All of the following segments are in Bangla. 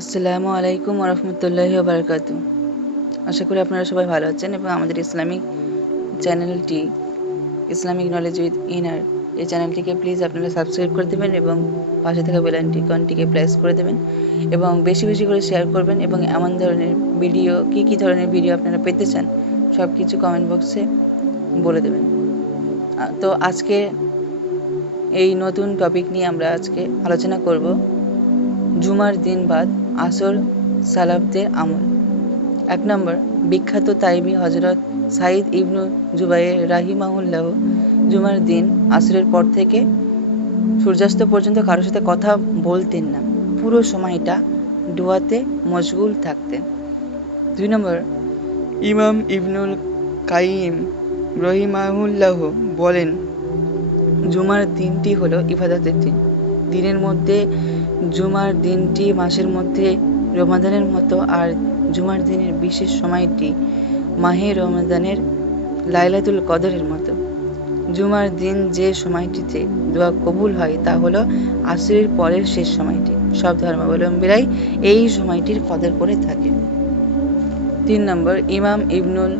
আসসালামু আলাইকুম ওরহমতুল্লাহি ওবারাকাতু। আশা করি আপনারা সবাই ভালো আছেন এবং আমাদের ইসলামিক চ্যানেলটি ইসলামিক নলেজ উইথ ইনার এই চ্যানেলটিকে প্লিজ আপনারা সাবস্ক্রাইব করে দেবেন এবং পাশে থাকা বেল আইকনটিকে প্রেস করে দেবেন এবং বেশি বেশি করে শেয়ার করবেন এবং এমন ধরনের ভিডিও কী ধরনের ভিডিও আপনারা পেতে চান সব কিছু কমেন্ট বক্সে বলে দেবেন। তো আজকে এই নতুন টপিক নিয়ে আমরা আজকে আলোচনা করব জুমার দিন বাদ আসর সালাফদের আমল। 1 নম্বর, বিখ্যাত তাইবি হযরত সাঈদ ইবনু জুবাইর রাহিমাহুল্লাহ জুমার দিন আসরের পর থেকে সূর্যাস্ত পর্যন্ত কারোর সাথে কথা বলতেন না, পুরো সময়টা দোয়াতে মশগুল থাকতেন। 2 নম্বর, ইমাম ইবনুল কাইয়িম রহিমাহুল্লাহ বলেন, জুমার দিনটি হলো ইবাদতের দিন। দিনের মধ্যে জুমার দিনটি মাসের মধ্যে রমাদানের মতো, আর জুমার দিনের বিশেষ সময়টি মাহে রমাদানের লাইলাতুল কদরের মতো। জুমার দিন যে সময়টিতে দোয়া কবুল হয় তা হলো আসরের পরের শেষ সময়টি। সব ধর্মাবলম্বীরাই এই সময়টির কদর করে থাকে। 3 নম্বর, ইমাম ইবনুল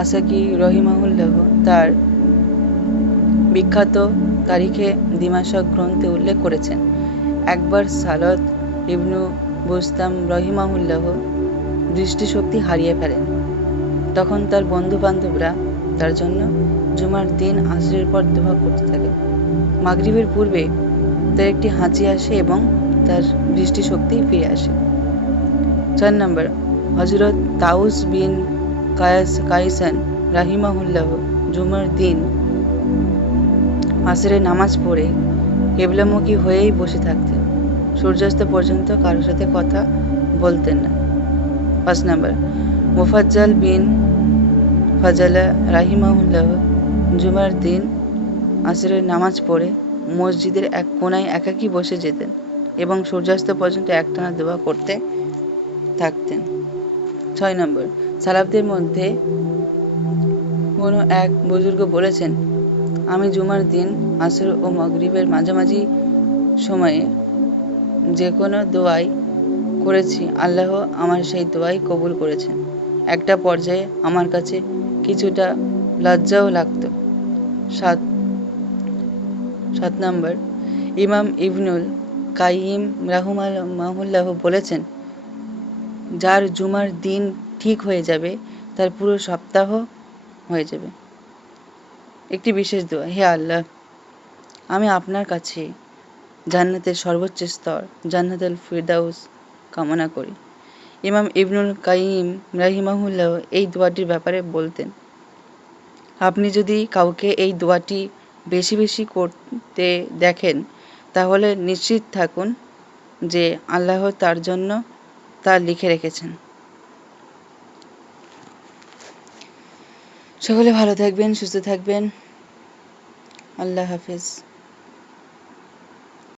আসাকি রহিমাহুল্লাহ তার বিখ্যাত তারিখে দিমাশক গ্রন্থে উল্লেখ করেছেন, একবার সালত ইবনু বুস্তাম রহিমাহুল্লাহ দৃষ্টিশক্তি হারিয়ে ফেলেন। তখন তার বন্ধু বান্ধবরা তার জন্য জুমার দিন আসরের পর দোয়া করতে থাকেন। মাগরিবের পূর্বে তার একটি হাঁচি আসে এবং তার দৃষ্টিশক্তি ফিরে আসে। 4 নম্বর, হযরত তাউস বিন কায়সান রাহিমাহুল্লাহ জুমার দিন আসরের নামাজ পড়ে কিবলামুখী হয়েই বসে থাকতেন, সূর্যাস্ত পর্যন্ত কারোর সাথে কথা বলতেন না। 5 নম্বর, মুফাজ্জাল বিন ফাজালা রাহিমাহুল্লাহ জুমার দিন আসরের নামাজ পড়ে মসজিদের এক কোনায় একাকী বসে যেতেন এবং সূর্যাস্ত পর্যন্ত একটানা দোয়া করতে থাকতেন। 6 নম্বর, সালাফদের মধ্যে কোনো এক বুজুর্গ বলেছেন, আমি জুমার দিন আসর ও মাগরিবের মাঝামাঝি সময়ে যে কোনো দোয়াই করেছি, আল্লাহ আমার সেই দোয়াই কবুল করেছেন। একটা পর্যায়ে আমার কাছে কিছুটা লজ্জাও লাগত। 7 নম্বর, ইমাম ইবনুল কাইয়িম রাহিমাহুল্লাহ বলেছেন, যার জুমার দিন ঠিক হয়ে যাবে তার পুরো সপ্তাহ হয়ে যাবে। একটি বিশেষ দোয়া, হে আল্লাহ, আমি আপনার কাছে জান্নাতের সর্বোচ্চ স্তর জান্নাতুল ফিরদাউস কামনা করি। ইমাম ইবনুল কাইয়িম রাহিমাহুল্লাহ এই দোয়াটির ব্যাপারে বলতেন, আপনি যদি কাউকে এই দোয়াটি বেশি বেশি করতে দেখেন তাহলে নিশ্চিত থাকুন যে আল্লাহ তার জন্য তা লিখে রেখেছেন। সকলে ভালো থাকবেন, সুস্থ থাকবেন। আল্লাহ হাফেজ।